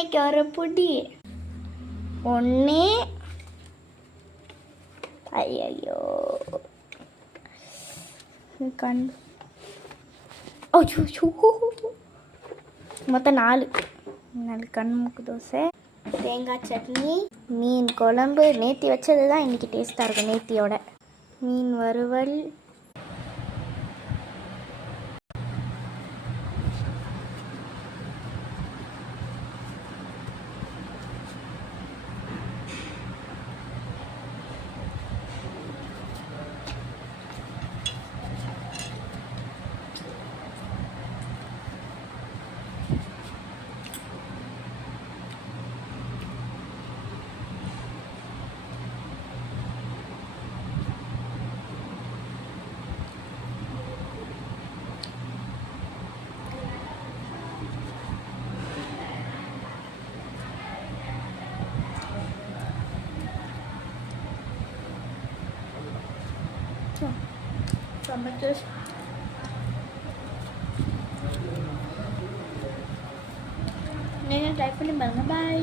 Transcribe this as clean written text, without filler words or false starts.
இன்னைக்கு ஒரு புடி ஒன்று. ஐயோ கண் மொத்தம் 4 கண் மூக்கு தோசை, தேங்காய் சட்னி, மீன் குழம்பு. நேத்தி வச்சது தான் இன்றைக்கி டேஸ்ட்டாக இருக்கும். நேத்தியோட மீன் வறுவல். சமைச்சு நீங்கள் ட்ரை பண்ணி பாருங்கள். பாய்.